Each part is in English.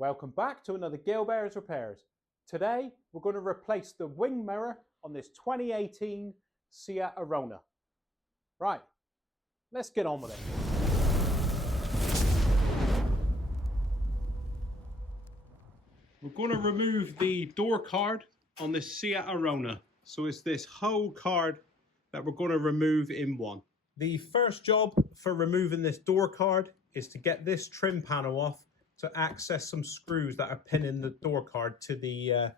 Welcome back to another Gilbert's Repairs. Today we're going to replace the wing mirror on this 2018 Seat Arona. Right, let's get on with it. We're going to remove the door card on this Seat Arona. So it's this whole card that we're going to remove in one. The first job for removing this door card is to get this trim panel off to access some screws that are pinning the door card to the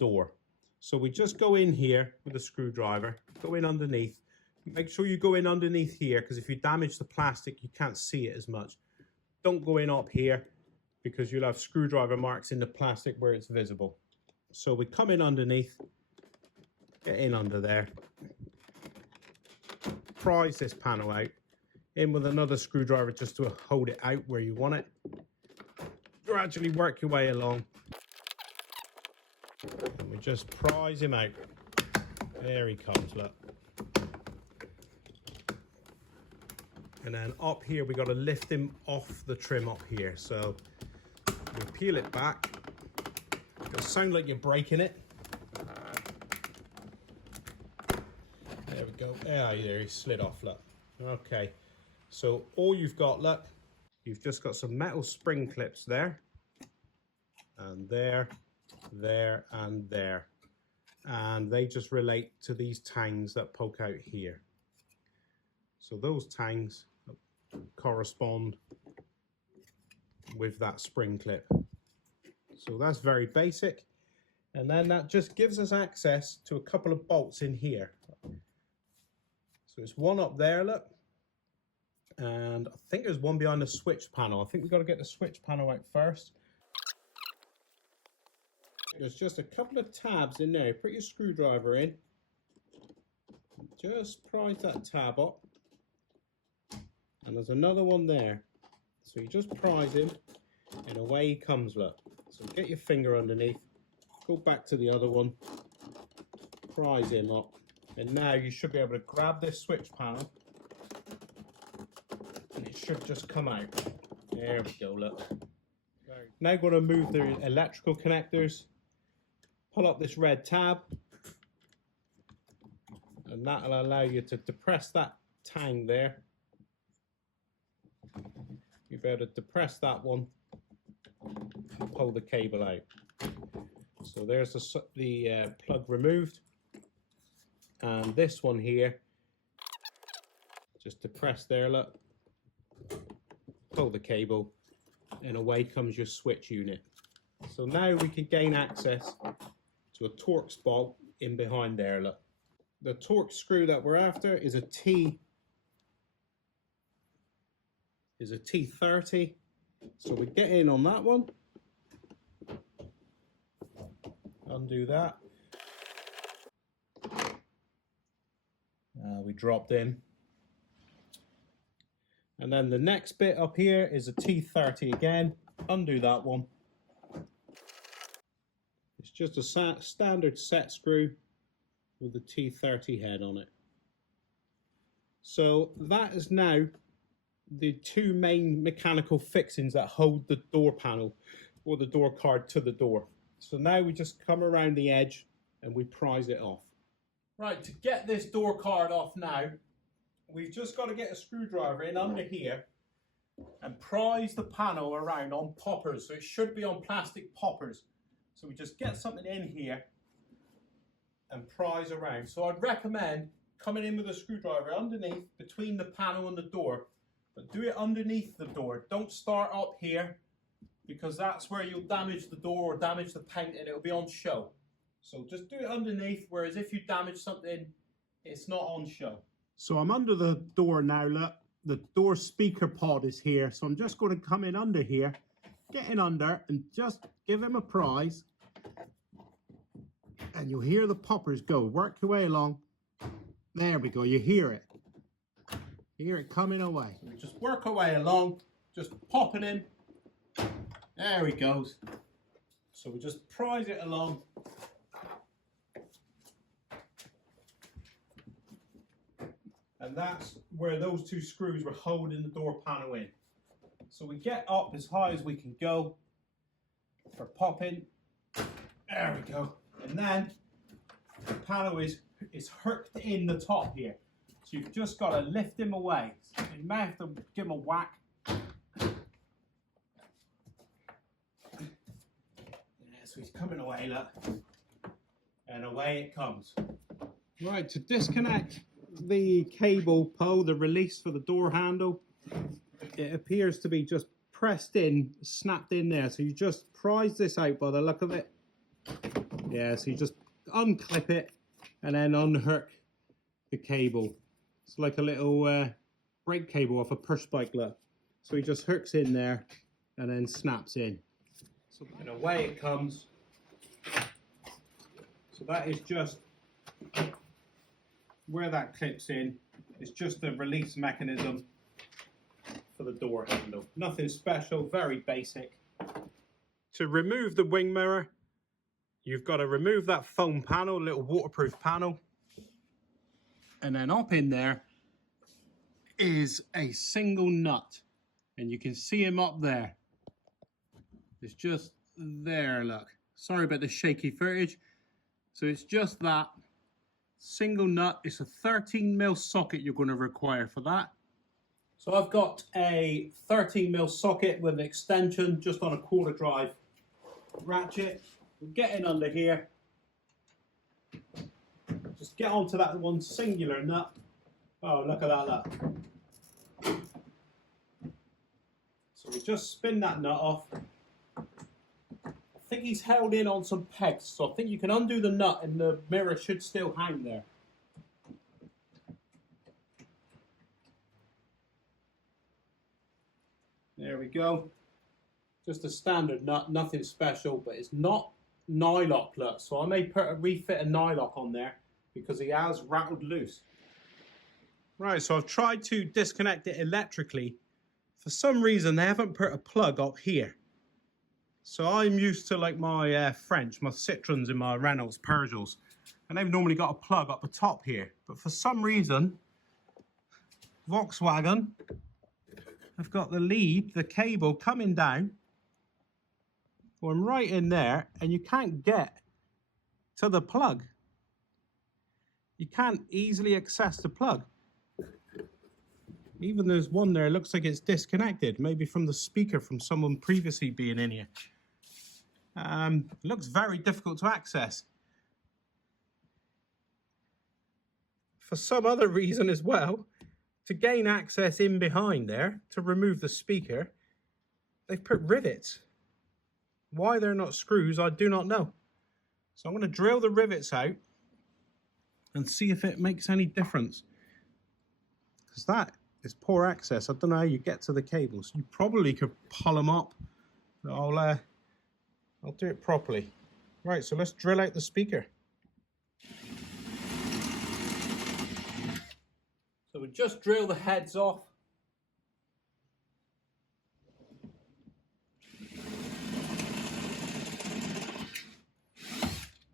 door. So we just go in here with a screwdriver, go in underneath. Make sure you go in underneath here, because if you damage the plastic, you can't see it as much. Don't go in up here, because you'll have screwdriver marks in the plastic where it's visible. So we come in underneath, get in under there, prise this panel out, in with another screwdriver just to hold it out where you want it. Gradually work your way along. And we just prise him out. There he comes, look. And then up here, we got to lift him off the trim up here. So we peel it back. It'll sound like you're breaking it. There we go. Ah, there he slid off, look. Okay. So all you've got, look, you've just got some metal spring clips there. And there, there, and there. And they just relate to these tangs that poke out here. So those tangs correspond with that spring clip. So that's very basic. And then that just gives us access to a couple of bolts in here. So it's one up there, look. And I think there's one behind the switch panel. I think we've got to get the switch panel out first. There's just a couple of tabs in there. Put your screwdriver in. Just prise that tab up. And there's another one there. So you just prise him and away he comes, look. So get your finger underneath. Go back to the other one. Prise him up. And now you should be able to grab this switch panel. And it should just come out. There we go, look. Now going to move the electrical connectors. Pull up this red tab. And that'll allow you to depress that tang there. You'll be able to depress that one and pull the cable out. So there's the plug removed. And this one here, just depress there, look. Pull the cable and away comes your switch unit. So now we can gain access to a Torx bolt in behind there, look. The Torx screw that we're after is a T30. So we get in on that one. Undo that. We dropped in. And then the next bit up here is a T30 again. Undo that one. It's just a standard set screw with the T30 head on it. So that is now the two main mechanical fixings that hold the door panel or the door card to the door. So now we just come around the edge and we prise it off. Right, to get this door card off now, we've just got to get a screwdriver in under here and prise the panel around on poppers. So it should be on plastic poppers. So we just get something in here and prise around. So I'd recommend coming in with a screwdriver underneath between the panel and the door, but do it underneath the door. Don't start up here, because that's where you'll damage the door or damage the paint and it'll be on show. So just do it underneath, whereas if you damage something, it's not on show. So I'm under the door now, look. The door speaker pod is here. So I'm just going to come in under here, get in under and just give him a prise. And you'll hear the poppers go. Work your way along. There we go, you hear it. You hear it coming away. So we just work our way along, just pop it in. There he goes. So we just prise it along. And that's where those two screws were holding the door panel in. So we get up as high as we can go. for popping. There we go. And then the panel is hooked in the top here. So you've just got to lift him away. So you may have to give him a whack. Yeah, so he's coming away, look. And away it comes. Right, to disconnect the cable pole, the release for the door handle, it appears to be just pressed in, snapped in there. So you just prise this out by the look of it. Yeah, so you just unclip it and then unhook the cable. It's like a little brake cable off a push bike, look. So he just hooks in there and then snaps in. So, and away it comes. So that is just where that clips in. It's just a release mechanism for the door handle. Nothing special, very basic. To remove the wing mirror, you've got to remove that foam panel, little waterproof panel. And then up in there is a single nut. And you can see him up there. It's just there, look. Sorry about the shaky footage. So it's just that single nut. It's a 13mm socket you're going to require for that. So I've got a 13mm socket with an extension just on a 1/4 drive ratchet. We'll get in under here. Just get onto that one singular nut. Oh, look at that, look. So we just spin that nut off. I think he's held in on some pegs, so I think you can undo the nut and the mirror should still hang there. There we go. Just a standard nut, nothing special, but it's not nylock, look. So I may refit a nylock on there because he has rattled loose. Right, so I've tried to disconnect it electrically. For some reason, they haven't put a plug up here. So I'm used to like my French, my Citroens and my Renaults, Peugeots, and they've normally got a plug up the top here. But for some reason, Volkswagen have got the lead, the cable coming down, going right in there, and you can't get to the plug. You can't easily access the plug. Even there's one there, it looks like it's disconnected, maybe from the speaker from someone previously being in here. It looks very difficult to access. For some other reason as well, to gain access in behind there, to remove the speaker, they've put rivets. Why they're not screws, I do not know. So I'm going to drill the rivets out and see if it makes any difference. Because that is poor access. I don't know how you get to the cables. You probably could pull them up. I'll do it properly. Right, so let's drill out the speaker. So we just drill the heads off.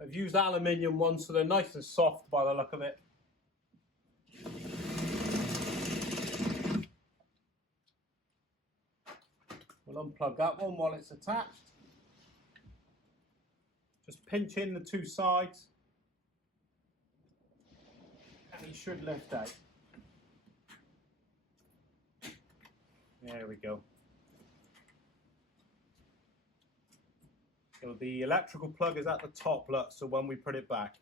I've used aluminium ones, so they're nice and soft by the look of it. We'll unplug that one while it's attached. Just pinch in the two sides and he should lift out. There we go. So the electrical plug is at the top, look, so when we put it back.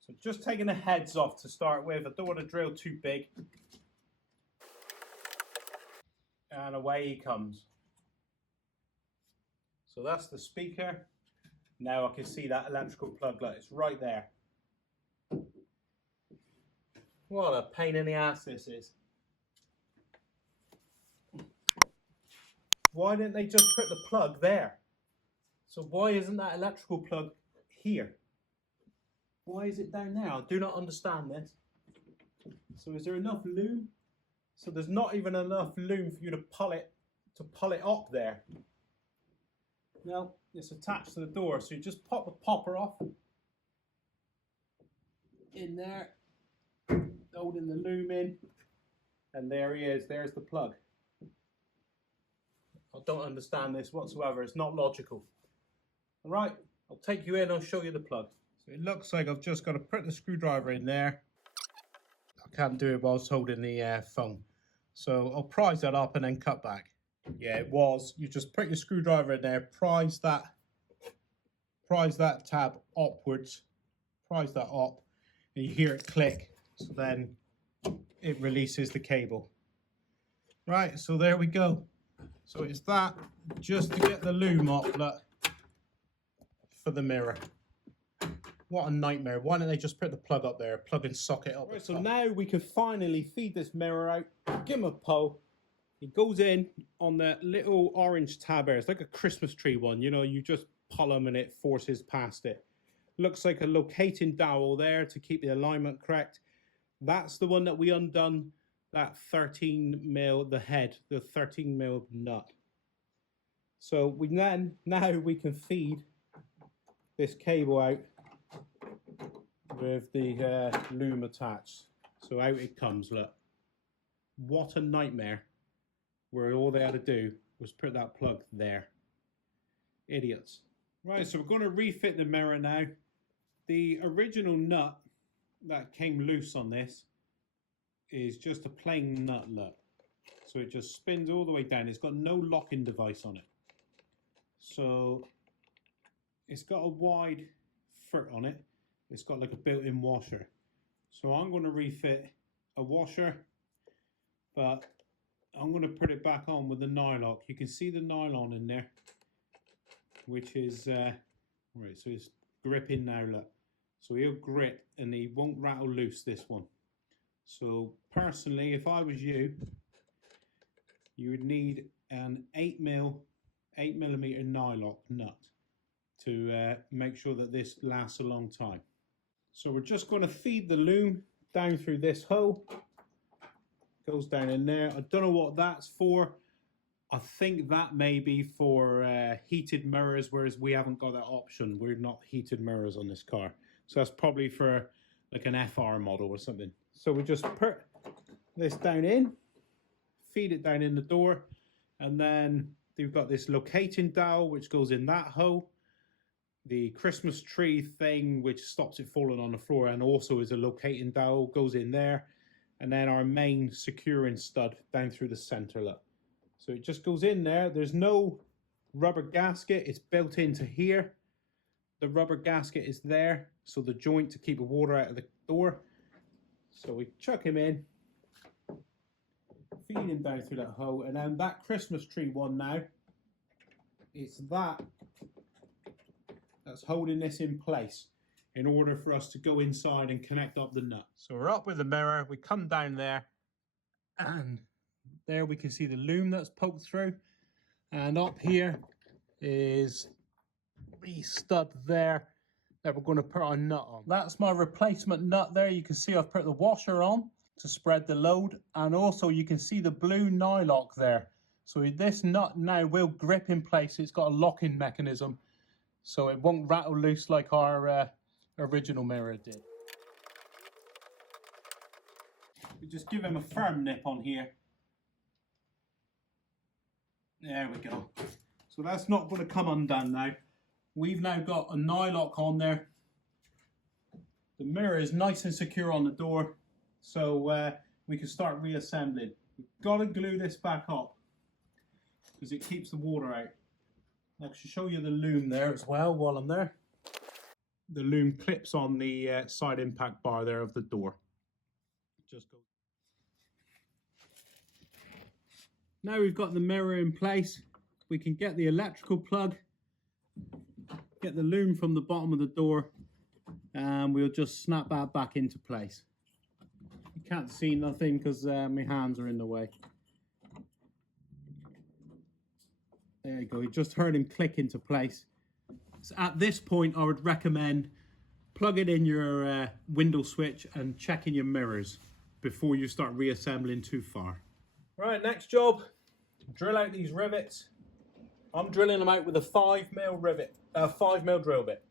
So just taking the heads off to start with. I don't want to drill too big. And away he comes. So that's the speaker. Now I can see that electrical plug, look, it's right there. What a pain in the ass this is. Why didn't they just put the plug there? So why isn't that electrical plug here? Why is it down there? I do not understand this. So is there enough loom? So there's not even enough loom for you to pull it up there. No, it's attached to the door. So you just pop the popper off in there, holding the loom in, And there he is, there's the plug. I don't understand this whatsoever, it's not logical. All right, I'll take you in, I'll show you the plug. So it looks like I've just got to put the screwdriver in there. I can't do it whilst holding the phone. So I'll prise that up and then cut back. Yeah, it was. You just put your screwdriver in there, prise that tab upwards, prise that up, and you hear it click. So then it releases the cable. Right, so there we go. So it's that, just to get the loom up, look, for the mirror. What a nightmare. Why don't they just put the plug up there, plug and socket up. Right, so now we can finally feed this mirror out, give him a pull. It goes in on the little orange tab there. It's like a Christmas tree one, you know, you just pull them and it forces past it. Looks like a locating dowel there to keep the alignment correct. That's the one that we undone, that 13 mil, the head, the 13 mil nut. So we now we can feed this cable out with the loom attached. So out it comes, look. What a nightmare, where all they had to do was put that plug there. Idiots. Right, so we're going to refit the mirror now. The original nut that came loose on this is just a plain nut, look. So it just spins all the way down. It's got no locking device on it. So it's got a wide foot on it. It's got like a built-in washer. So I'm going to refit a washer, but I'm going to put it back on with the nylock. You can see the nylon in there, which is, right, so it's gripping now, look. So he'll grip and he won't rattle loose, this one. So personally, if I was you, you would need an 8mm nylock nut to make sure that this lasts a long time. So we're just going to feed the loom down through this hole. Goes down in there. I don't know what that's for. I think that may be for heated mirrors, whereas we haven't got that option. We're not heated mirrors on this car. So that's probably for like an FR model or something. So we just put this down in, feed it down in the door, and then we've got this locating dowel which goes in that hole. The Christmas tree thing which stops it falling on the floor and also is a locating dowel, goes in there. And then our main securing stud down through the center, look. So it just goes in there. There's no rubber gasket. It's built into here. The rubber gasket is there, so the joint to keep the water out of the door. So we chuck him in, feed him down through that hole, and then that Christmas tree one now, it's that's holding this in place in order for us to go inside and connect up the nut. So we're up with the mirror, we come down there, and there we can see the loom that's poked through, and up here is the stud there that we're going to put our nut on. That's my replacement nut there. You can see I've put the washer on to spread the load, and also you can see the blue nylock there. So this nut now will grip in place. It's got a locking mechanism, so it won't rattle loose like our original mirror did. We just give him a firm nip on here. There we go. So that's not going to come undone now. We've now got a nylock on there. The mirror is nice and secure on the door, so we can start reassembling. We've got to glue this back up because it keeps the water out. I should show you the loom there as well while I'm there. The loom clips on the side impact bar there of the door. Just go. Now we've got the mirror in place, we can get the electrical plug, get the loom from the bottom of the door, and we'll just snap that back into place. You can't see nothing because my hands are in the way. There you go, you just heard him click into place. So at this point I would recommend plugging in your window switch and checking your mirrors before you start reassembling too far. Right, next job, drill out these rivets. I'm drilling them out with a 5mm rivet, 5mm drill bit.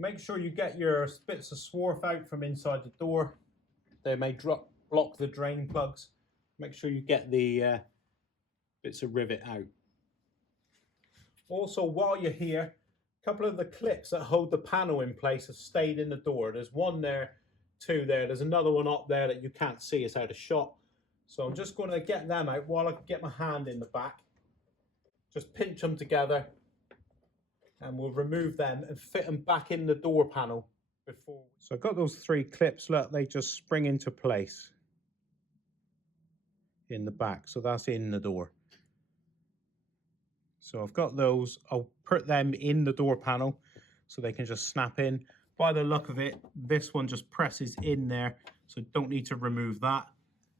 Make sure you get your bits of swarf out from inside the door. They may block the drain plugs. Make sure you get the bits of rivet out. Also, while you're here, a couple of the clips that hold the panel in place have stayed in the door. There's one there, two there. There's another one up there that you can't see. It's out of shot. So I'm just going to get them out while I get my hand in the back. Just pinch them together and we'll remove them and fit them back in the door panel before. So I've got those three clips. Look, they just spring into place in the back. So that's in the door. So I've got those. I'll put them in the door panel so they can just snap in. By the look of it, this one just presses in there, so don't need to remove that.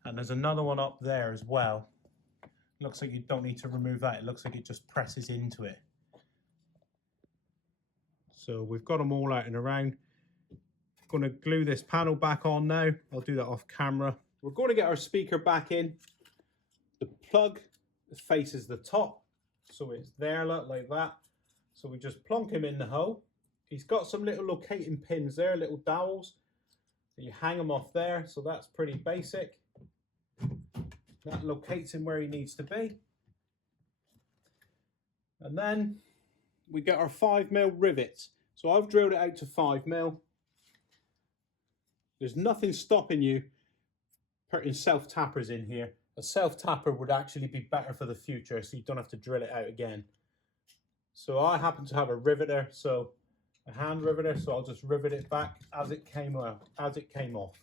And there's another one up there as well. Looks like you don't need to remove that. It looks like it just presses into it. So we've got them all out and around. I'm going to glue this panel back on now. I'll do that off camera. We're going to get our speaker back in. The plug faces the top. So it's there, look, like that. So we just plonk him in the hole. He's got some little locating pins there, little dowels. So you hang them off there. So that's pretty basic. That locates him where he needs to be. And then we get our 5mm rivets. So I've drilled it out to 5mm. There's nothing stopping you putting self-tappers in here. A self-tapper would actually be better for the future, so you don't have to drill it out again. So I happen to have a riveter, so a hand riveter, so I'll just rivet it back as it came out, as it came off.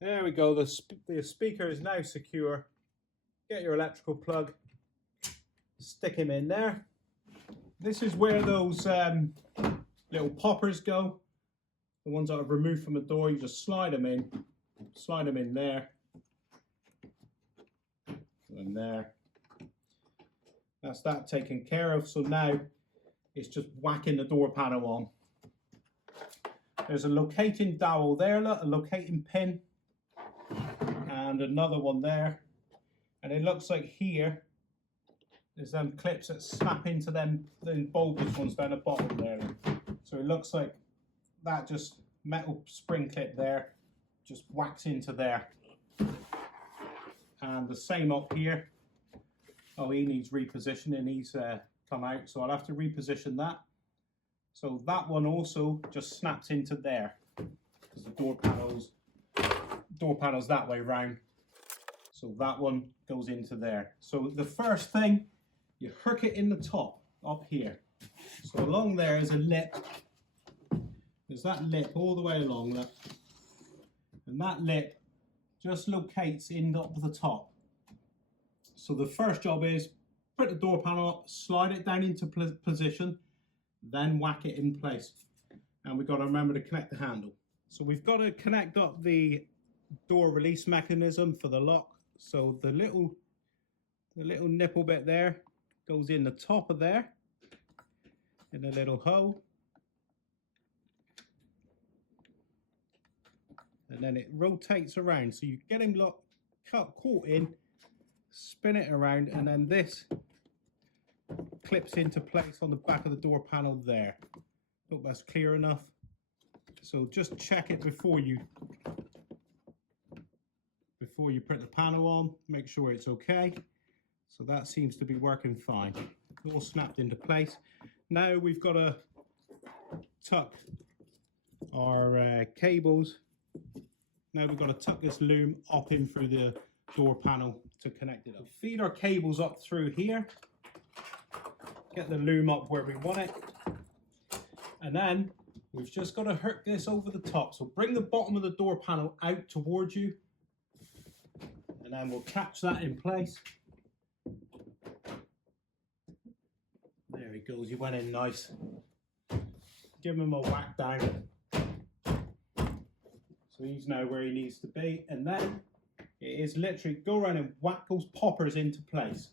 There we go, the speaker is now secure. Get your electrical plug, stick him in there. This is where those little poppers go. The ones that I've removed from the door, you just slide them in there. And there. That's that taken care of. So now it's just whacking the door panel on. There's a locating dowel there, look, a locating pin. And another one there, and it looks like here there's them clips that snap into them bulbous ones down the bottom there. So it looks like that just metal spring clip there just whacks into there. And the same up here. Oh, he needs repositioning. He's come out, so I'll have to reposition that. So that one also just snaps into there because the door panel's that way round, so that one goes into there. So the first thing, you hook it in the top up here. So along there is a lip. There's that lip all the way along that, and that lip just locates in up the top. So the first job is put the door panel up, slide it down into position, then whack it in place. And we've got to remember to connect the handle. So we've got to connect up the door release mechanism for the lock. So the little nipple bit there goes in the top of there in a little hole, and then it rotates around, so you get him caught in, spin it around, and then this clips into place on the back of the door panel there. Hope that's clear enough. So just check it before you put the panel on, make sure it's okay. So that seems to be working fine. All snapped into place. Now we've got to tuck our cables. Now we've got to tuck this loom up in through the door panel to connect it up. Feed our cables up through here. Get the loom up where we want it. And then we've just got to hook this over the top. So bring the bottom of the door panel out towards you. And then we'll catch that in place. There he goes, he went in nice. Give him a whack down. So he's now where he needs to be. And then it is literally go around and whack those poppers into place.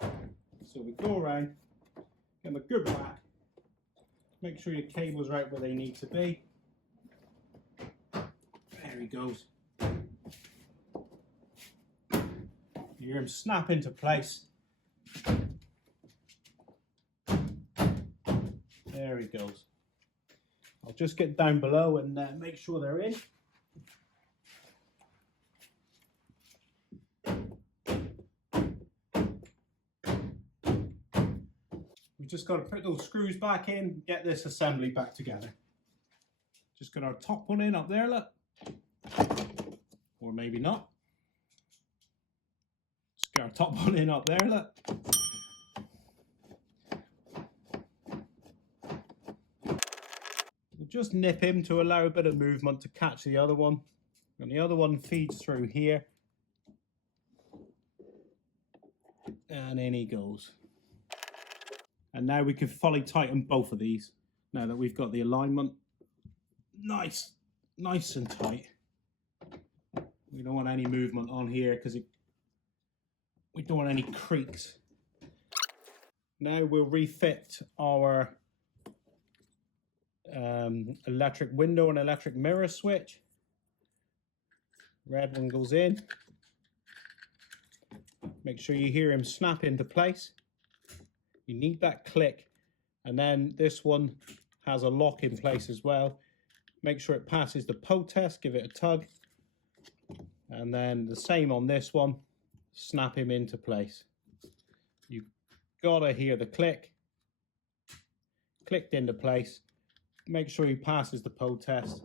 So we go around, give him a good whack, Make sure your cables are out where they need to be. There he goes. You hear him snap into place. There he goes. I'll just get down below and make sure they're in. We've just got to put those screws back in, get this assembly back together. Just got our top one in up there, look. Or maybe not. Just got our top one in up there, look. We'll just nip him to allow a bit of movement to catch the other one. And the other one feeds through here. And in he goes. And now we can fully tighten both of these. Now that we've got the alignment nice and tight. We don't want any movement on here because we don't want any creaks. Now we'll refit our electric window and electric mirror switch. Red one goes in. Make sure you hear him snap into place. You need that click. And then this one has a lock in place as well. Make sure it passes the pull test, give it a tug. And then the same on this one, snap him into place. You've got to hear the click. Clicked into place. Make sure he passes the pull test.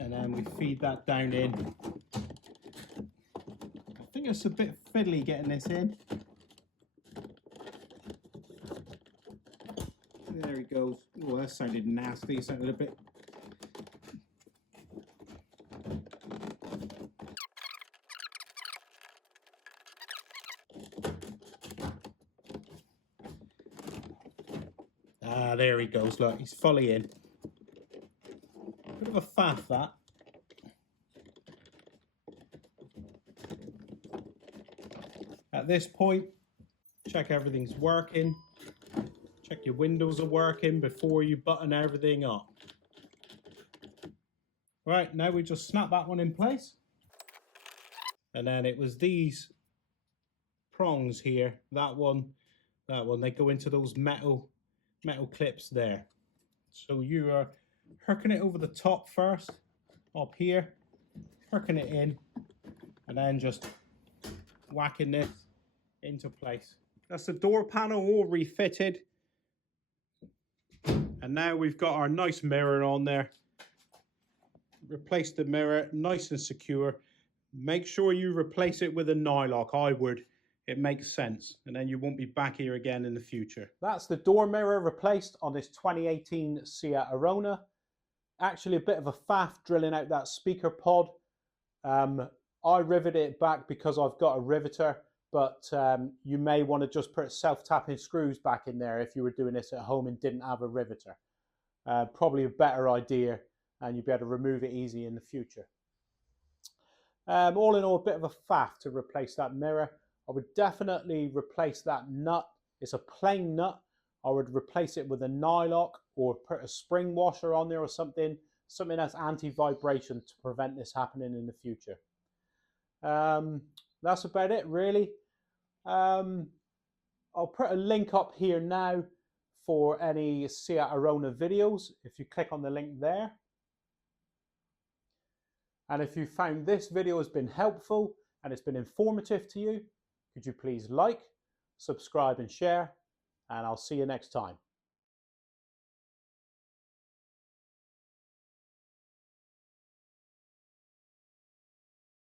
And then we feed that down in. I think it's a bit fiddly getting this in. There he goes. Oh, that sounded nasty. It sounded a bit... Ah, there he goes. Look, he's fully in. Bit of a faff, that. At this point, check everything's working. Check your windows are working before you button everything up. Right, now we just snap that one in place. And then it was these prongs here, that one, they go into those metal clips there. So you are hooking it over the top first, up here, hooking it in, and then just whacking this into place. That's the door panel all refitted. And now we've got our nice mirror on there. Replace the mirror, nice and secure. Make sure you replace it with a nylock, I would. It makes sense, and then you won't be back here again in the future. That's the door mirror replaced on this 2018 Seat Arona. Actually a bit of a faff drilling out that speaker pod. I riveted it back because I've got a riveter, but you may want to just put self-tapping screws back in there if you were doing this at home and didn't have a riveter. Probably a better idea, and you'd be able to remove it easy in the future. All in all, a bit of a faff to replace that mirror. I would definitely replace that nut. It's a plain nut. I would replace it with a nylock or put a spring washer on there or something that's anti-vibration to prevent this happening in the future. That's about it, really. I'll put a link up here now for any Seat Arona videos if you click on the link there. And if you found this video has been helpful and it's been informative to you, could you please like, subscribe and share, and I'll see you next time.